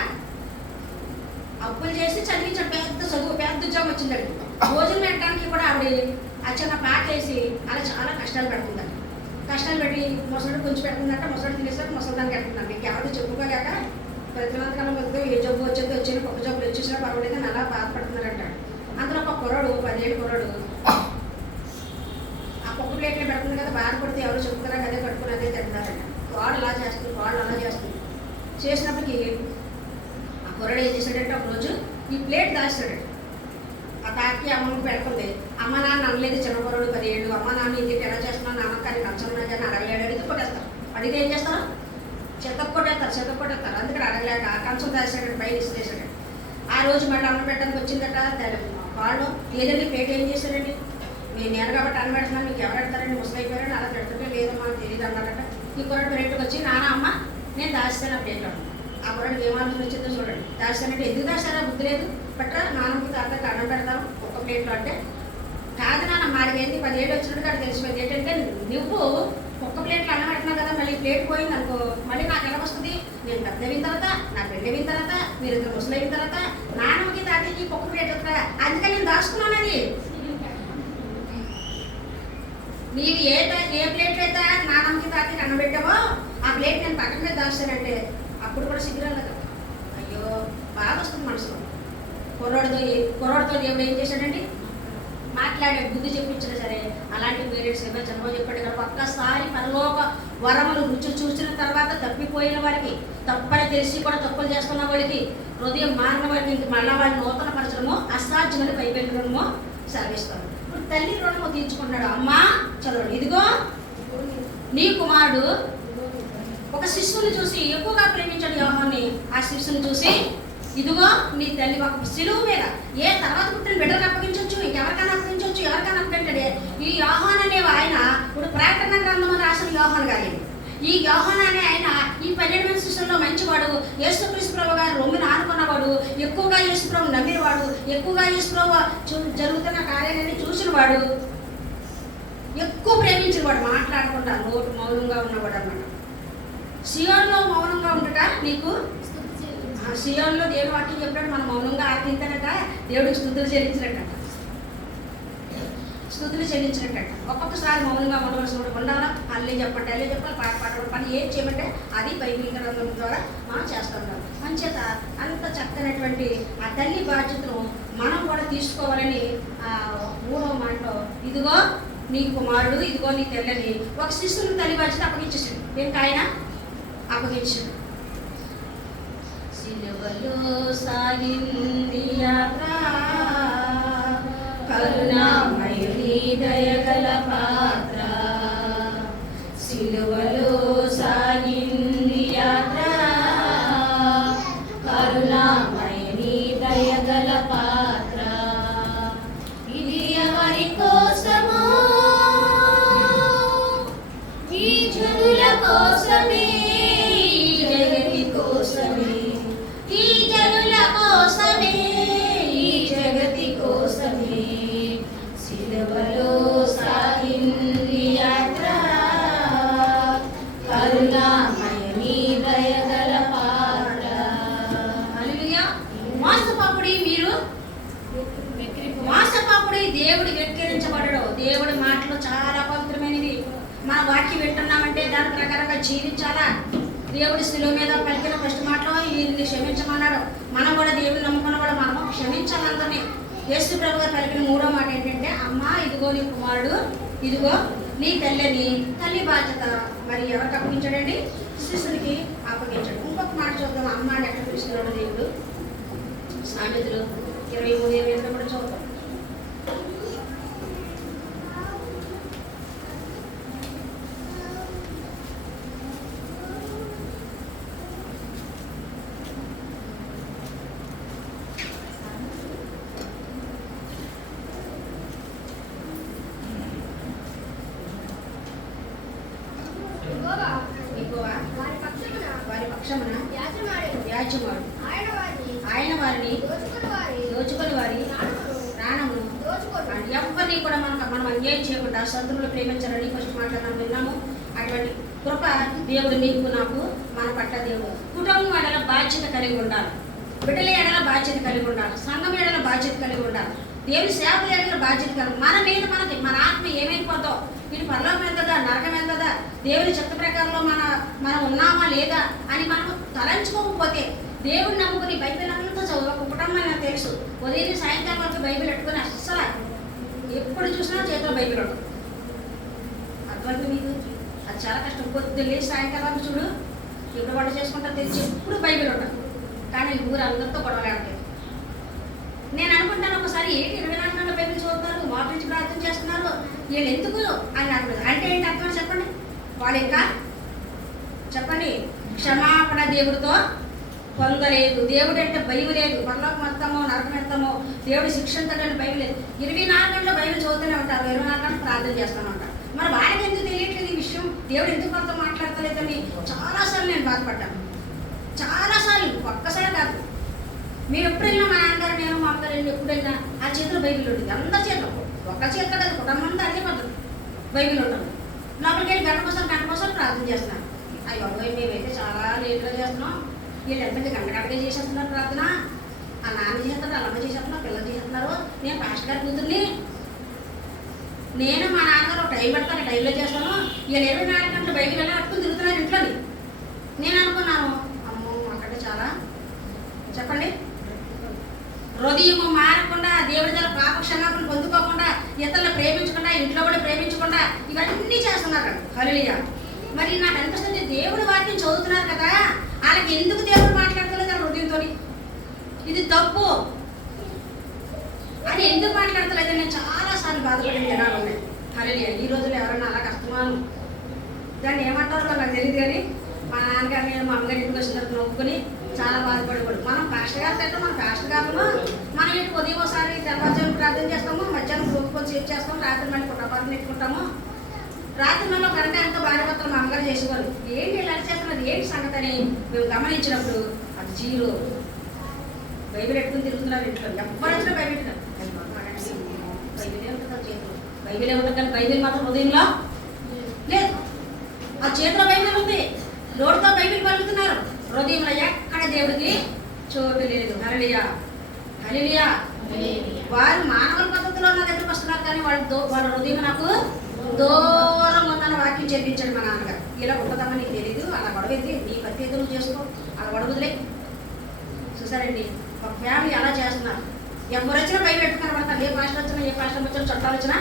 అప్పులు చేసి చదివించాడు, పెద్ద చదువు, పెద్ద ఉద్యోగం వచ్చిందండి. భోజనం పెట్టడానికి కూడా ఆవిడ ఆ చిన్న పాకేసి అలా చాలా కష్టాలు పెడుతుందండి. కష్టాలు పెట్టి ముసలాడు కొంచెం పెడుతుందంట, ముసలాడు తినేసరికి ముసలిదానికి పెడుతుందండి. మీకు ఎవరు చెప్పుకోలేక ప్రతిమంతకాలం వద్దు, ఏ జబ్బు వచ్చేది వచ్చింది, కుక్క జబ్బులు వచ్చేసినా పర్వాలేదు అని అలా బాధపడుతున్నారంట. అందులో ఒక కుర్రాడు, 10 ఏళ్ళ కుర్రాడు ఆ కుక్క ప్లేట్లో పెడుతుంది కదా, బాధపడితే ఎవరు చెప్పుకోలేక అదే కట్టుకుని అదే తింటున్నారంట. వాడు అలా చేస్తుంది, వాడు అలా చేస్తుంది. చేసినప్పటికీ ఆ కుర్రాడు ఏం చేశాడంటే ఒకరోజు ఈ ప్లేట్ దాచాడండి. ఆ తాకి అమ్మకి పెడుతుంది. అమ్మ నాన్న అనలేదు, చిన్న కుర్రాడు 10 ఏళ్ళు. అమ్మ నాన్న ఇది ఎలా చేస్తున్నావు, నాన్న కానీ నచ్చన్నా కానీ అడగలేడు, అడిగితే కొట్టేస్తారు. అడిగితే ఏం చేస్తారు? చెత్తకు కొట్టేస్తారు. అందుకని అడగలేక కంచం దాచాడు, పైన ఇసిరేసాడు. ఆ రోజు మళ్ళీ అన్నం పెట్టడానికి వచ్చిందట. వాళ్ళు ఏదండి ప్లేట్ ఏం చేశారండి, నేను కాబట్టి అన్నం పెడుతున్నాను, మీకు ఎవరు పెడతారండి, ముసలైపోయారని అలా పెడుతుంటే లేదమ్మా తెలియదు అన్నారట. ఈ కుర్రాడు ప్లేట్కి వచ్చి నాన్న అమ్మ నేను దాస్తాను ఆ ప్లేట్లో. ఆ కుర్రాడికి ఏం ఆలోచన వచ్చిందో చూడండి. దాస్తానంటే ఎందుకు దాస్తారా, బుద్ధి లేదు, పట్టరా నాన్నకి తాతకి అన్నం పెడతాను ఒక్క ప్లేట్లో అంటే. కాదు నాన్న మాడిపోయింది, 10 ఏళ్ళు వచ్చినట్టు కానీ తెలిసిపోయింది. ఏంటంటే నువ్వు ఒక్క ప్లేట్లో అన్నం పెడుతున్నావు కదా, మళ్ళీ ప్లేట్ పోయింది అనుకో, మళ్ళీ నాకు ఎలా వస్తుంది? నేను పెద్ద అయిన తర్వాత, నా పెళ్ళి అయిన తర్వాత, మీరు ఇద్దరు ముసలి అయిన తర్వాత నాన్నకి తాతకి ఒక్క ప్లేట్ వస్తుందా? అందుకని నేను దాచుకున్నాను. అది నీవు ఏ ప్లేట్లో అయితే నాన్నకి తాతకి అన్నం పెట్టావో ఆ ప్లేట్ నేను పక్కన మీద దాస్తానంటే అప్పుడు కూడా సిగ్గురాలి కదా. అయ్యో బాగా వస్తుంది మనసులో. కుర్రాడితో దేవుడు ఏం చేశాడండి, మాట్లాడే బుద్ధి చెప్పించినా సరే. అలాంటి పేరెంట్స్ ఏమో చంద్రబాబు చెప్పాడు కదా, ఒక్కసారి పరలోక వరములు రుచి చూసిన తర్వాత తప్పిపోయిన వారికి, తప్పని తెలిసి కూడా తప్పులు చేస్తున్న వాడికి, హృదయం మారిన వారికి ఇంక మళ్ళా వాడిని నూతన పరచడమో అసాధ్యమని పైపెట్టడమో సెలవిస్తాడు. ఇప్పుడు తల్లి రుణము తీర్చుకున్నాడు. అమ్మా చదవండి, ఇదిగో నీ కుమారుడు ఒక శిశువుని చూసి ఎక్కువగా ప్రేమించాడు యోహాన్ని. ఆ శిశువుని చూసి ఇదిగో నీ తల్లి ఒక సిలువు మీద ఏ తర్వాత పుట్టిన బిడ్డలకు అప్పగించవచ్చు, ఇంకెవరికైనా అప్పగించవచ్చు, ఎవరికైనా అప్పగించండి. ఈ యోహాన్ అనే ఆయన ఇప్పుడు ప్రకటన గ్రంథం రాసిన యోహాన్ గారు. ఈ యోహాన్ అనే ఆయన ఈ 12 మంది శిష్యుల్లో మంచివాడు, యేసుక్రీస్తు ప్రభు గారు రొమ్మిని ఆనుకున్నవాడు, ఎక్కువగా యేసు ప్రభు నమ్మినవాడు, ఎక్కువగా యేసు ప్రభు జరుగుతున్న కార్యాలన్నీ చూసినవాడు, ఎక్కువ ప్రేమించినవాడు, మాట్లాడకుండా నోటు మౌనంగా ఉన్నవాడు అన్నమాట. సియోన్లో మౌనంగా ఉండట నీకు, సియోన్లో దేవుడు వాక్యం చెప్పాడు, మనం మౌనంగా ఆరాధించారట, దేవుడికి స్తుతులు చెల్లించినట్ట. ఒక్కొక్కసారి మౌనంగా ఉండవలసి ఉండాలా, అల్లే చెప్పాలి, పాట పాడడం, పని ఏం చేయమంటే అది బైబిల్ గ్రంథం ద్వారా మనం చేస్తూ ఉంటాం. మంచేత అంత చక్కనటువంటి ఆ తల్లి బాధ్యతను మనం కూడా తీసుకోవాలని 3వ మాటలో ఇదిగో నీ కుమారుడు, ఇదిగో నీ తెల్లని ఒక శిశువుని తల్లి బాధ్యత అప్పగించేసాడు. ఏంటి ఆయన అప్పగించాడు. సిలువలో సాగింది యాత్ర, కరుణామయుని దయగల పాత్ర. సిలువలో సాగింది యాత్ర, కరుణామయుని దయగల పాత్ర. ఇది ఎవరి కోసమో, ఈ జనుల కోసమే, ఈ జగతి కోసమే, ఈ జనుల కోసమే, ఈ జగతి కోసమే. సిలువలో సాగింది యాత్ర, కరుణామయుని దయగల పాత్ర. హల్లెలూయా. మోసపాపుడి మీరు, మోసపాపుడి దేవుడు వెక్కిరించబడడు. దేవుడి మాటలు చాలా పవిత్రమైనవి. మన వాక్యం వింటున్నామంటే దాని ప్రకారంగా జీవించాలా. దేవుడి శిలువ మీద పలికిన ఫస్ట్ మాటలో వీరిని క్షమించమన్నాడు. మనం కూడా దేవుడిని నమ్ముకున్న కూడా మనము క్షమించాలందరినీ. యేసు ప్రభు గారు పలికిన 3వ మాట ఏంటంటే, అమ్మా ఇదిగో నీ కుమారుడు, ఇదిగో నీ తల్లిని. తల్లి బాధ్యత మరి ఎవరికి అప్పగించాడండి? శిష్యునికి అప్పగించాడు. ఇంకొక మాట చూద్దాం, అమ్మ అని ఎక్కడ పిలుస్తున్నాడు దేవుడు. సామెతలు 23:20 కూడా చూద్దాం. వారి పక్షమున యాజమాడు ఆయన వారిని దోచుకొని వారి ప్రాణమును ఎవరిని కూడా మనం అన్యాయం చేయకుండా శత్రువులు ప్రేమించాలని ఫస్ట్ మాట్లాడడం విన్నాము. అటువంటి కృప దేవుడు మీకు నాకు మన పట్ల దేవుడు. కుటుంబం ఎడల బాధ్యత కలిగి ఉండాలి, బిడ్డల ఎడల బాధ్యత కలిగి ఉండాలి, సంఘం ఎడల బాధ్యత కలిగి ఉండాలి, దేవుని సేవల ఎడల బాధ్యత కలిగి. మన మీద మనకి మన ఆత్మ ఏమైపోతాం, ఇది పరలోకం ఎంతదా నరకం ఎంతదా, దేవుని చెత్త ప్రకారంలో మనం ఉన్నామా లేదా అని మనం తలంచుకోకపోతే, దేవుడిని నమ్ముకుని బైబిల్ అంతా చదువు. ఒక కుటుంబం నాకు తెలుసు, ఉదయం సాయంకాలం వరకు బైబిల్ పెట్టుకుని అస్సలు ఎప్పుడు చూసినా చేతిలో బైబిల్ ఉంటుంది. అర్థమైంది మీకు? అది చాలా కష్టం. పొద్దున్నే సాయంకాలం వరకు చూడు, ఎప్పుడు వంట చేసుకుంటా తెలిసి ఎప్పుడు బైబిల్ ఉంటుంది. కానీ ఊరు అందరితో గొడవలాడలేదు. నేను అనుకుంటాను ఒకసారి, ఏంటి 24 గంటల బైబిల్ చదువుతున్నారు, మోకరించి ప్రార్థన చేస్తున్నారు, వీళ్ళు ఎందుకు అని అనుకుంటారు. అంటే ఏంటి అర్థం చెప్పండి? వాళ్ళు ఇంకా చెప్పండి, క్షమాపణ దేవుడితో పొందలేదు. దేవుడు అంటే భయం లేదు, పరలోకం ఎత్తామో నరకం ఎత్తామో దేవుడు శిక్షించడానికి భయం లేదు. 24 గంటలు బైబిల్ చదువుతూనే ఉంటారు, 24 గంటలు ప్రార్థన చేస్తూనే ఉంటారు. మరి వాళ్ళకి ఎందుకు తెలియట్లేదు ఈ విషయం? దేవుడు ఎందుకు మనతో మాట్లాడతలేదని చాలాసార్లు నేను బాధపడ్డాను. చాలాసార్లు, ఒక్కసారి కాదు. మేము ఎప్పుడు వెళ్ళినా మా నాన్నగారు నేను మా అమ్మగారు వెళ్ళి ఎప్పుడు వెళ్ళినా ఆ చేతిలో బైబిల్ ఉంటుంది. అందరి చేతిలో, ఒక్క చేతిలో కదా, కుటుంబం అంతా అదే పద్ధతి, బైబిల్ ఉంటుంది. లోపలికి వెళ్ళి గంట కోసం ప్రార్థన చేస్తున్నాను. అయ్యో మేమైతే చాలా లేట్గా చేస్తున్నాం, వీళ్ళు ఎంత గంటగా చేసేస్తున్నారు ప్రార్థన. ఆ నాన్న చేస్తున్నారు, వాళ్ళ అమ్మ చేసేస్తున్నారు, పిల్లలు చేస్తున్నారు. నేను పాస్టర్ గారి కూతుర్ని, నేను మా నాన్నగారు ఒక టైం పెడతాను, టైంలో చేస్తాను. వీళ్ళు 24 గంటలు బైబిల్ వెళ్ళి పట్టుకుని తిరుగుతున్నారు ఇంట్లోని. నేను అనుకున్నాను, అమ్మో అక్కడ చాలా చెప్పండి, హృదయము మారకుండా, దేవుడి దగ్గర పాప క్షమాపణ పొందుకోకుండా, ఇతరులను ప్రేమించకుండా, ఇంట్లో కూడా ప్రేమించకుండా ఇవన్నీ చేస్తున్నారు. హల్లెలూయా. మరి నాకు అనిపిస్తుంది, దేవుడి వాక్యం చదువుతున్నారు కదా, వాళ్ళకి ఎందుకు దేవుడు మాట్లాడతలేదు హృదయంతో? ఇది తప్పు అని ఎందుకు మాట్లాడతలేదు? నేను చాలాసార్లు బాధపడిన జనాలు ఉన్నాయి. హల్లెలూయా. ఈ రోజుల్లో ఎవరన్నా అలా కష్టమాను దాన్ని ఏమంటారో నాకు తెలియదు. కానీ మా నాన్నగారిని మా అమ్మగారి ఇంటికి వచ్చినట్టు నొప్పుకొని చాలా బాధపడకూడదు. మనం పాస్టర్ గారు అంటే మన పాస్టర్ గారు మనం ఇంటికి ఉదయం ఒకసారి తెల్లవారుజామున ప్రార్థన చేస్తాము, మధ్యాహ్నం రోజుకొని సేపు చేస్తాము, రాత్రి మళ్ళీ కుటుంబాన్ని పెట్టుకుంటాము. రాత్రి మళ్ళీ ఒక గంట ఎంతో భార్యభర్తలు మా అమ్మగారు చేసుకోవాలి. ఏంటి ఇలా చేస్తున్నది, ఏంటి సంగతి అని మేము గమనించినప్పుడు అది జీరో. బైబిల్ పెట్టుకుని తిరుగుతున్నారు ఇంట్లో, ఎవ్వరు వచ్చినా బైబిల్ బైబిలే ఉంటుంది చేతిలో, బైబిలే ఉంటుంది. కానీ బైబిల్ మాత్రం ఉదయంలో లేదు. ఆ చేతిలో బైబిల్ ఉంది, రోడ్డుతో బైబిల్ పలుకుతున్నారు, హృదయంలో ఎక్కడ దేవుడికి చోటు లేదు. హల్లెలూయా, హల్లెలూయా. వారు మానవుల పద్ధతిలో నా దగ్గరికి వస్తున్నారు, కానీ వాళ్ళ హృదయం నాకు దూరం ఉందని వాక్యం చేపించాడు మా నాన్నగారు. ఇలా ఉంటుందమ్మా నీకు తెలీదు, అలా గొడవ ఎత్తి నీ ప్రతి ఎదురు చేసుకో, అలా గొడవలే. చూసారండి ఒక ఫ్యామిలీ అలా చేస్తున్నారు. ఎవరు వచ్చినా బయట పెట్టుకుని పడతారు. ఏ పాస్టర్ వచ్చినా, ఏ పాస్టర్ వచ్చినా, చుట్టాలు వచ్చినా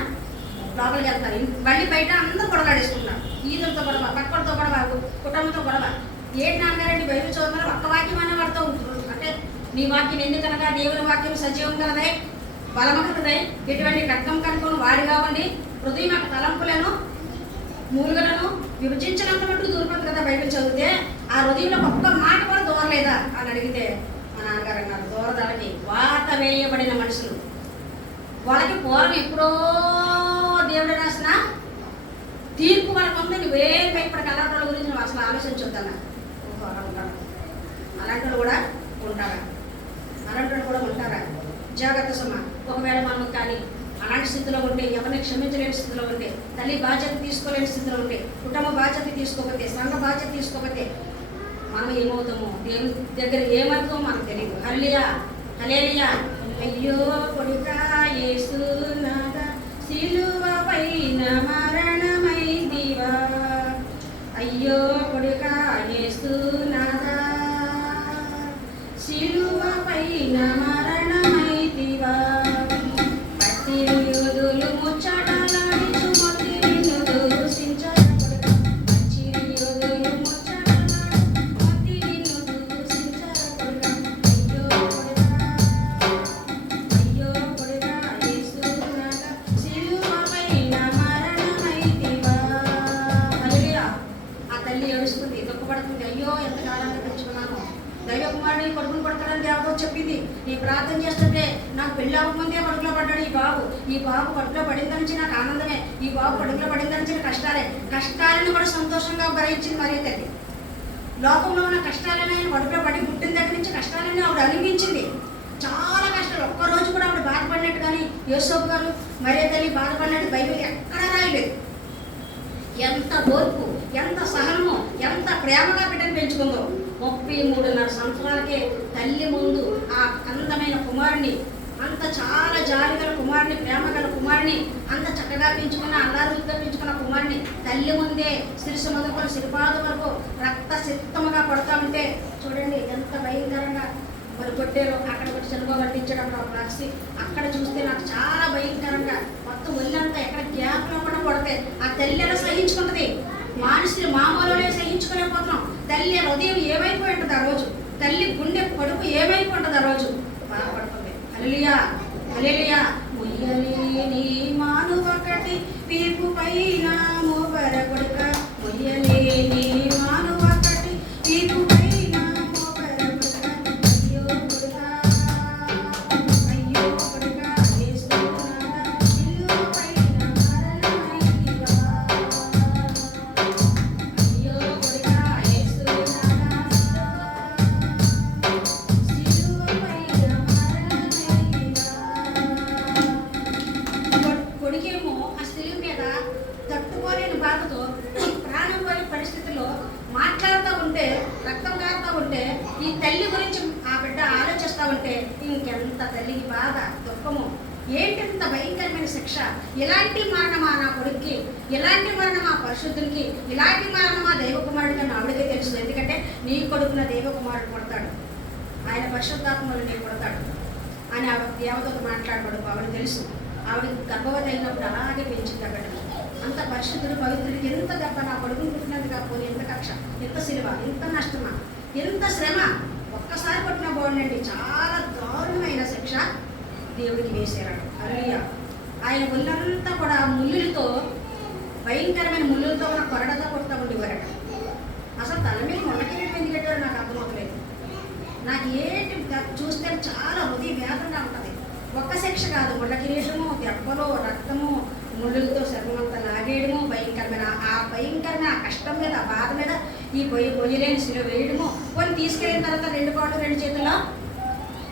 లోపలికి వెళ్తారు. మళ్ళీ బయట అందరూ గొడవలాడేసుకుంటున్నారు. ఈదులతో గొడవ, పక్కలతో గొడవ, కుటుంబంతో గొడవ. ఏంటి నాన్నగారండి బైబిల్ చదువుతున్నారు, ఒక్క వాక్యం అనే వాడితో అంటే నీ వాక్యం ఎందుకనగా దేవుని వాక్యం సజీవం కలదే, బలమకలదే, ఎటువంటి కట్టం కనుక్కొని వాడి కావండి. హృదయం యొక్క తలంపులను మూలుగలను విభజించినంత మట్టు దూరపడదు కదా బైబిల్ చదివితే. ఆ హృదయంలో ఒక్క మాట కూడా దూరలేదా అని అడిగితే మా నాన్నగారు అన్నారు, దూరదానికి వాత వేయబడిన మనుషులు. వాళ్ళకి పూర్వం ఎప్పుడో దేవుడు రాసిన తీర్పు వాళ్ళకు ఉంది. నువ్వేం భయపడక అలాంటి వాళ్ళ గురించి నువ్వు అసలు ఆలోచించొద్దన్నా. అలా ఉంటాడు, అలాంటి వాళ్ళు కూడా ఉంటారా? అలాంటి వాళ్ళు కూడా ఉంటారా? జాగ్రత్త సుమ. ఒకవేళ మనం కానీ అలాంటి స్థితిలో ఉంటే, ఎవరిని క్షమించలేని స్థితిలో ఉంటే, తల్లి బాధ్యత తీసుకోలేని స్థితిలో ఉంటే, కుటుంబ బాధ్యత తీసుకోకపోతే, సంఘ బాధ్యత తీసుకోకపోతే మనం ఏమవుతామో, దేవుని దగ్గర ఏమవుతామో మనకు తెలియదు. హల్లెలూయా, హల్లెలూయా. అయ్యో కొడుకా యేసునాథ సిలువ పైన మరణమైందివా, అయ్యో కొడుకా యేసునాథా, శిలువపై మరణమైతివా, పట్టిరి యోధులు ముచ్చటలాడి చుమతి నిన్ను దూషించరు కొడుకా, పట్టిరి యోధులు ముచ్చటలాడి చుమతి నిన్ను దూషించరు కొడుకా. అయ్యో కొడుకా యేసునాథా, శిలువపై మరణమైతివా. హల్లెలూయా. ఆ తల్లి ఏడుస్తుంది, దుఃఖపడుతుంది. అయ్యో ఎంత కాలాన్ని పెంచుకున్నాను, దైవ కుమారుని కొడుకుని పడతాడని దేవత చెప్పింది. నీ ప్రార్థన చేస్తుంటే నాకు పెళ్ళి అవ్వకముందే కడుపులో పడ్డాడు ఈ బాబు కడుపులో పడింది నుంచి నాకు ఆనందమే, ఈ బాబు కడుపులో పడింది నుంచి కష్టాలే, కష్టాలను కూడా సంతోషంగా భరించింది మరియ తల్లి. లోకంలో ఉన్న కష్టాలని ఆయన కడుపులో పడి పుట్టిన దగ్గర నుంచి కష్టాలని ఆవిడ అనుభవించింది. చాలా కష్టాలు, ఒక్కరోజు కూడా ఆవిడ బాధపడినట్టు కానీ యేసోపు గారు మరియ తల్లి బాధపడినట్టు బైబిల్ ఎక్కడా రాయలేదు. ఎంత ఓర్పు, ఎంత సహనము, ఎంత ప్రేమగా బిడ్డను పెంచుకుందో. 33.5 సంవత్సరాలకే తల్లి ముందు ఆ అందమైన కుమారుని, అంత చాలా జాలి గల కుమారుని, ప్రేమ గల కుమారుని, అంత చక్కగా పెంచుకున్న అల్లారుగా పెంచుకున్న కుమారుని తల్లి ముందే శిరస్సు మొదలుకొని శిరపాద వరకు రక్త సిద్ధముగా పడుతూ ఉంటే చూడండి ఎంత భయంకరంగా మరి కొట్టారు. అక్కడ కొట్టి చనుగో పట్టించడం రాసి అక్కడ చూస్తే నాకు చాలా భయంకరంగా మొత్తం ఒళ్ళంతా ఎక్కడ గ్యాప్లో కూడా పడితే ఆ తల్లి ఎలా సహించుకుంటుంది. మనుషులు మామూలునే సహించుకోలేకపోతున్నాం. తల్లి హృదయం ఏమైపోయి ఉంటుంది ఆ రోజు, తల్లి గుండె కడుపు ఏమైపోయి ఉంటుంది ఆ రోజు, బాధపడుతుంది. హల్లెలూయా హల్లెలూయా. మొయ్యలేని మానువొకటి వీపు పైన మోపర కొడుక, మొయ్యలేని మానువొకటి వీపు పైన మోపర కొడుక. అయ్యో కొడుక అయ్యో కొడుక యేసునాథా, శిలువపైన మరణమైతివా. అయ్యో కొడుక యేసునాథా, శిలువపైన మరణమైతివా. కొడుకేమో ఆ శిలువ మీద తట్టుకోలేని బాధతో ప్రాణం పోయే పరిస్థితిలో మాట్లాడుతూ ఉంటే, రక్తం కారుతూ ఉంటే, ఈ తల్లి గురించి ఆ బిడ్డ ఆలోచిస్తూ ఉంటే ఇంకెంత తల్లికి బాధ, దుఃఖము. ఏంటింత భయంకరమైన శిక్ష, ఇలాంటి మరణమా నా కొడుక్కి, ఇలాంటి మరణమా పరిశుద్ధునికి, ఇలాంటి మరణమా దైవకుమారుడిగా ఆవిడకే తెలుసు. ఎందుకంటే నీ కొడుకున దైవకుమారుడు కొడతాడు, ఆయన పరిశుద్ధాత్మలు నీ కొడతాడు అని ఆవిడ దేవతతో మాట్లాడబడు ఆవిడ తెలుసు. ఆవిడ గర్భవతి అయినప్పుడు అలాగే పెంచింది ఆ బిడ్డను. అంత పరిశుద్ధుడు పవిత్రుడికి ఎంత దెబ్బ, నా కొడుకుని పుట్టినది కాకపోతే ఎంత కక్ష, ఎంత సిలువ, ఎంత నష్టమా, ఎంత శ్రమ. ఒక్కసారి కొట్టిన బాగుండండి, చాలా దారుణమైన శిక్ష దేవుడికి వేసాడు. హల్లెలూయా. ఆయన ఒళ్ళంతా కూడా ముళ్ళులతో, భయంకరమైన ముళ్ళులతో ఉన్న కొరడతో కొడుతూ ఉండేవారట. అసలు తల మీద మొట్టకిరీటం ఎందుకు పెట్టారో నాకు అర్థమవుతలేదు. నాకు ఏంటి చూస్తే చాలా హృదయ వేదనగా ఉంటుంది. ఒక్క శిక్ష కాదు, ముళ్ళ కిరీటము, దెబ్బలు, రక్తము, ముళ్ళులతో శరీరమంతా లాగేయడము, భయంకరమైన ఆ భయంకరమైన ఆ కష్టం మీద, ఆ బాధ మీద ఈ పొయ్యలేని శిలువ వేయడము. కొన్ని తీసుకెళ్ళిన తర్వాత 2 కాళ్ళు 2 చేతుల్లో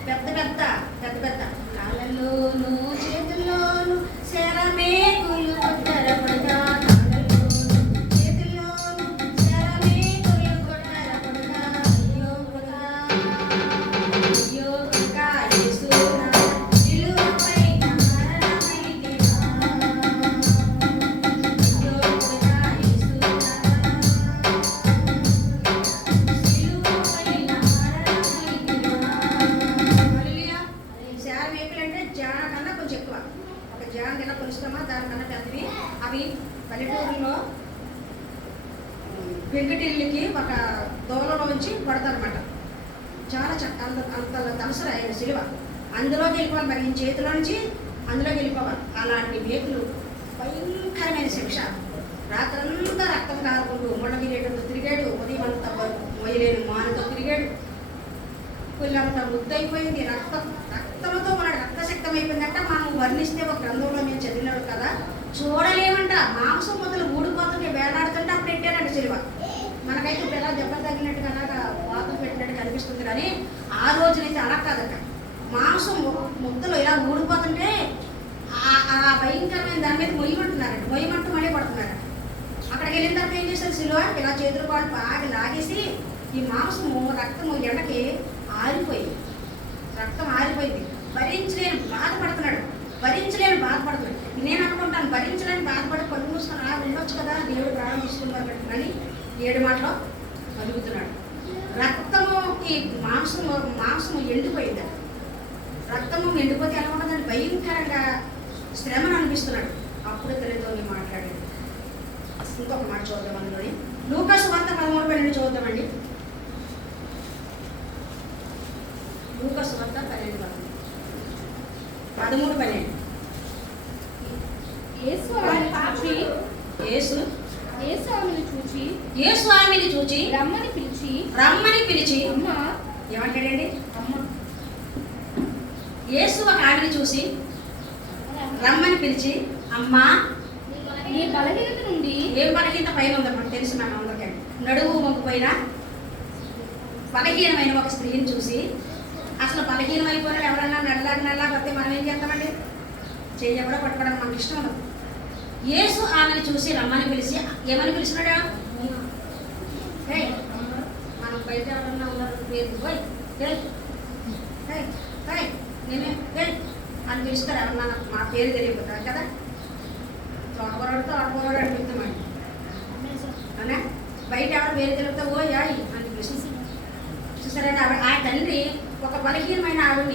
పెద్ద పెద్ద పెద్ద పెద్ద కాళ్ళల్లోనూ చేతుల్లోనూ శరమేకులు కొట్టరపడగా, కాళ్ళల్లోనూ చేతుల్లోనూ శరమేకులు కొట్టరపడగా. అయ్యో కొడుకా అయ్యో కొడుకా యేసునాథా, శిలువపైన మరణమైతివా. అయ్యో కొడుకా యేసునాథా, శిలువపైన మరణమైతివా. హల్లెలూయా. శరమేకులు అంటే జాన కన్నా కొంచెం ఎక్కువ. ఒక జాన కన్నా కొలుస్తామా, దానికన్నా పెద్దవి. అవి పల్లెటూరులో వెంకటిల్లికి ఒక దోవలోంచి పడతారన్నమాట. చాలా అంత తలసరి ఆయన శిలువ, అందులోకి వెళ్ళిపోవాలి. మరి ఈ చేతిలో నుంచి అందులోకి వెళ్ళిపోవాలి. అలాంటి మేకులు, భయంకరమైన శిక్ష. రాత్రంతా రక్తం కారుకుంటూ ముళ్ళ కిరీటంతో తిరిగాడు, ఉదయం అంతా మొయ్యలేని మానతో తిరిగాడు. పుల్లంతా ముద్దయిపోయింది, రక్తంతో ఉన్నాడు, రక్తశక్తం అయిపోయిందంట. మనం వర్ణిస్తే ఒక గ్రంథంలో మేము చదివినాడు కదా, చూడలేమంట. మాంసం మొదలు ఊడిపోతుంటే వేలాడుతుంటే అప్పుడు పెట్టానంట శిలువ. మనకైతే ఇప్పుడు ఎలా దెబ్బ తగినట్టుగా అలాగా వాతలు పెట్టినట్టు కనిపిస్తుంది, కానీ ఆ రోజునైతే అలా కాదట. మాంసం ముద్దలు ఇలా ఊడిపోతుంటే ఆ భయంకరమైన దాని మీద మొయ్యమంటున్నారంట. మొయ్యమంటూ మళ్ళీ పడుతున్నారట. అక్కడికి వెళ్ళిన తర్వాత ఏం చేశారు, శిలువ ఇలా చేతులు పాటు బాగా లాగేసి ఈ మాంసము, రక్తము ఎండకి ఆరిపోయింది, రక్తం ఆరిపోయింది. భరించలేని బాధపడుతున్నాడు. నేను అనుకుంటాను భరించలేని బాధపడి పళ్ళు మూసుకొని అలా ఉండొచ్చు కదా, దేవుడు ప్రాణం తీసుకున్నారు కానీ 7 మాటలో పలుకుతున్నాడు. రక్తముకి మాంసము ఎండిపోయింది. రక్తము ఎండిపోతే ఎలా ఉండదని భయంకరంగా శ్రమను అనిపిస్తున్నాడు. అప్పుడు తల్లితో మాట్లాడాడు. ఇంకొక మాట చూద్దాం అందులోని. లూకాసు వార్త 13:12 చూద్దామండి. లూకాసు వార్త 13:12. యేసు ఆమెను చూచి రమ్మని పిలిచి అమ్మ ఏమంటాడండి? అమ్మ యేసు ఒక ఆమెను చూసి రమ్మని పిలిచి, అమ్మా నీ బలహీనత నుండి. ఏం బలహీనత పైన ఉందో మనకు తెలుసు. మన అందరికీ నడువు మొక్కుపోయిన బలహీనమైన ఒక స్త్రీని చూసి, అసలు బలహీనమైపోయిన ఎవరన్నా నడలా పడితే మనం ఏం చేస్తామండి? చెయ్యి కూడా పట్టుకోవడం మనకి ఇష్టం ఉండదు. యేసు ఆమెను చూసి రమ్మని పిలిచి ఏమని పిలిచినాడా? మనం బయట ఎవరన్నా ఉన్నారు నేనే అని పిలుస్తారు. ఎవరన్నా మా పేరు తెలియకపోతారు కదా, తోటకూరడు అని పిలుస్తామండి. అవునా? బయట ఎవరు పేరు తెలియకపోతే ఓ యాయి అని పిలుస్తుంది. చూసారండి, ఆ తండ్రి ఒక బలహీనమైన ఆవిడని